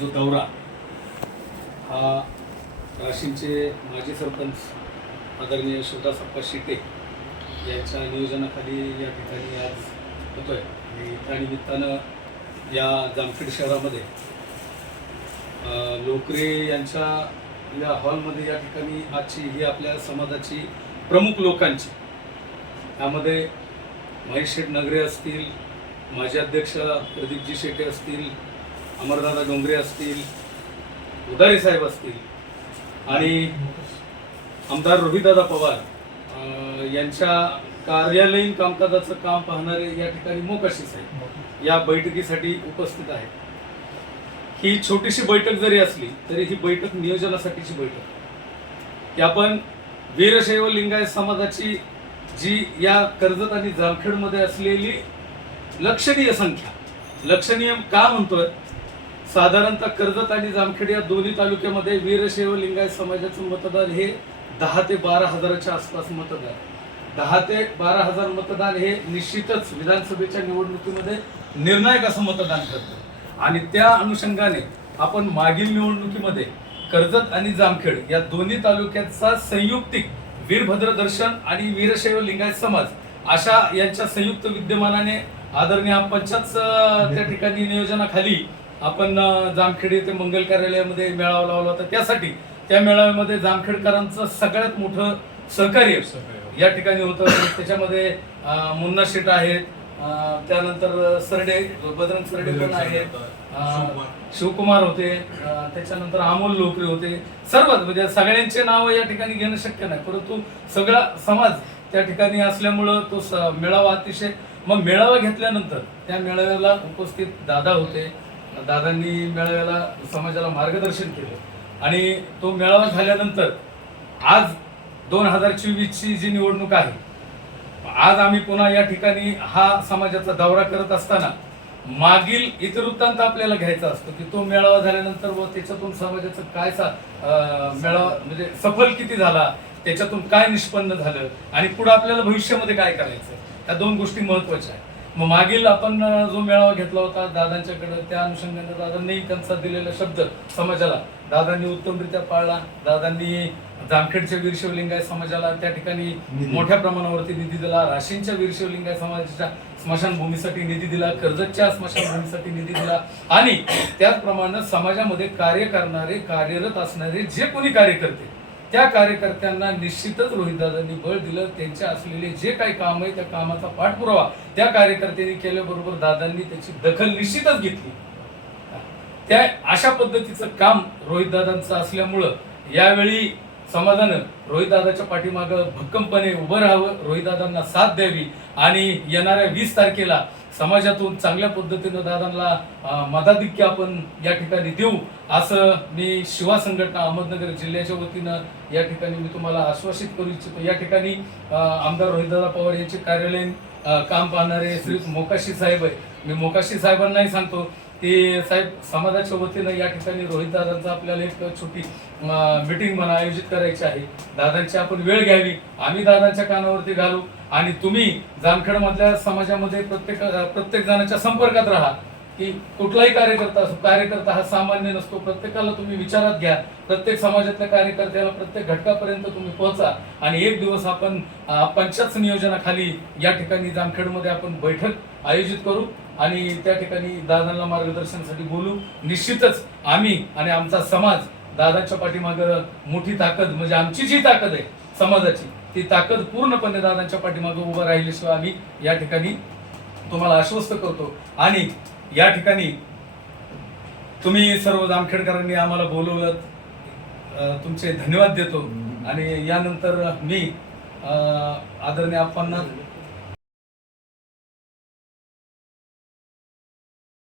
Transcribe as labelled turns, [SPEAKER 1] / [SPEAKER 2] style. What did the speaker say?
[SPEAKER 1] जो दौरा हा राशींचे माजी सरपंच आदरणीय शिवदासप्पा शिटे यांच्या नियोजनाखाली या ठिकाणी आज होतोय. आणि त्यानिमित्तानं या जामखेड शहरामध्ये लोकरे यांच्या या हॉलमध्ये या ठिकाणी आजची ही आपल्या समाजाची प्रमुख लोकांची त्यामध्ये महेश शेठ नगरे असतील माजी अध्यक्ष प्रदीपजी शेटे असतील अमरदादा डोंगरे असतील उदारी साहेब असतील आणि आमदार रोहितदादा पवार यांच्या कार्यालयीन कामकाजाचं काम पाहणारे या ठिकाणी मोकाशी साहेब या बैठकीसाठी उपस्थित आहेत. ही छोटीशी बैठक जरी असली तरी ही बैठक नियोजनासाठीची बैठक. की आपण वीरशैव लिंगायत समाजाची जी या कर्जत आणि जामखेडमध्ये असलेली लक्षणीय संख्या लक्षणीय का म्हणतोय? साधारणतः कर्जत आणि जामखेड या दोन्ही तालुक्यामध्ये वीरशैव लिंगायत समाजाचं मतदान हे दहा ते बारा हजाराच्या आसपास मतदान. दहा ते बारा हजार मतदान हे निश्चितच विधानसभेच्या निवडणुकीमध्ये निर्णायक असं मतदान करतं आणि त्या अनुषंगाने आपण मागील निवडणुकीमध्ये कर्जत आणि जामखेड या दोन्ही तालुक्याचा संयुक्तिक वीरभद्र दर्शन आणि वीरशैव लिंगायत समाज अशा यांच्या संयुक्त विद्यमानाने आदरणीय पंचायत त्या ठिकाणी नियोजनाखाली आपण जामखेड येथे मंगल कार्यालयामध्ये मेळावा लावला होता. त्यासाठी त्या मेळाव्यामध्ये जामखेडकरांचं सगळ्यात मोठं सहकार्य या ठिकाणी होतं. त्याच्यामध्ये मुन्ना शेट आहेत. त्यानंतर सरडे बजरंग सरडे पण आहेत. शिवकुमार. होते. त्याच्यानंतर अमोल लोकरे होते. सर्वच म्हणजे सगळ्यांचे नाव या ठिकाणी घेणं शक्य नाही. परंतु सगळा समाज त्या ठिकाणी असल्यामुळं तो मेळावा अतिशय मग मेळावा घेतल्यानंतर त्या मेळाव्याला उपस्थित दादा होते. दादांनी मेळाव्याला समाजाला मार्गदर्शन केलं. आणि तो मेळावा झाल्यानंतर आज दोन हजार चोवीसची जी निवडणूक आहे आज आम्ही पुन्हा या ठिकाणी हा समाजाचा दौरा करत असताना मागील इतरवृत्तांत आपल्याला घ्यायचा असतो की तो मेळावा झाल्यानंतर व त्याच्यातून समाजाचं काय सा मेळावा म्हणजे सफल किती झाला त्याच्यातून काय निष्पन्न झालं आणि पुढे आपल्याला भविष्यामध्ये काय करायचं या दोन गोष्टी महत्त्वाच्या आहेत. मग मागील आपण जो मेळावा घेतला होता दादांच्याकडे त्या अनुषंगाने दादांनी त्यांचा दिलेला शब्द समाजाला दादांनी उत्तमरित्या पाळला दादांनी जामखेडच्या वीरशिवलिंगाय समाजाला त्या ठिकाणी मोठ्या प्रमाणावरती निधी दिला राशींच्या वीरशिवलिंगाय समाजाच्या स्मशानभूमीसाठी निधी दिला कर्जतच्या स्मशानभूमीसाठी निधी दिला आणि त्याचप्रमाणे समाजामध्ये कार्य करणारे कार्यरत असणारे जे कोणी कार्यकर्ते त्या कार्यकर्त्यांना निश्चितच रोहितदादांनी बळ दिलं त्यांच्या असलेले जे काही काम आहे त्या कामाचा पाठपुरावा त्या कार्यकर्त्यांनी केल्याबरोबर दादांनी त्याची दखल निश्चितच घेतली. त्या अशा पद्धतीचं काम रोहितदादांचं असल्यामुळं यावेळी समाजानं रोहितदादाच्या पाठीमागं भक्कमपणे उभं राहावं रोहितदादांना साथ द्यावी आणि येणाऱ्या वीस तारखेला समाजातून चांगल्या पद्धतीनं दादांना अं, मताधिक्य आपण या ठिकाणी देऊ असं मी शिवा संघटना अहमदनगर जिल्ह्याच्या वतीनं या ठिकाणी मी तुम्हाला आश्वासित करू इच्छितो. या ठिकाणी आमदार रोहितदादा पवार यांचे कार्यालयीन काम पाहणारे श्री मोकाशी साहेब आहे. मी मोकाशी साहेबांनाही सांगतो ते साहेब समाजाच्या वतीनं या ठिकाणी रोहित दादांचा आपल्याला एक छोटी मिटिंग म्हणा आयोजित करायची आहे. दादांची आपण वेळ घ्यावी. आम्ही दादांच्या कानावरती घालू. आणि तुम्ही जामखेडमधल्या समाजामध्ये प्रत्येक प्रत्येक जणांच्या संपर्कात राहा. की कुठलाही कार्यकर्ता असो कार्यकर्ता हा सामान्य नसतो. प्रत्येकाला तुम्ही विचारात घ्या. प्रत्येक समाजातल्या कार्यकर्त्याला प्रत्येक घटकापर्यंत तुम्ही पोहोचा आणि एक दिवस आपण पंचायत नियोजनाखाली या ठिकाणी जामखेडमध्ये आपण बैठक आयोजित करू आणि त्या ठिकाणी दादांना मार्गदर्शनासाठी बोलू. निश्चितच आम्ही आणि आमचा समाज दादाच्या पाठीमागं मोठी ताकद म्हणजे आमची जी ताकद आहे समाजाची ती ताकद पूर्णपणे दादांच्या पाठीमागं उभं राहिल्याशिवाय आम्ही या ठिकाणी तुम्हाला आश्वस्त करतो. आणि या ठिकाणी तुम्ही सर्व जामखेडकरांनी आम्हाला बोलवलं. तुमचे धन्यवाद देतो. आणि यानंतर मी आदरणीय आप्पांना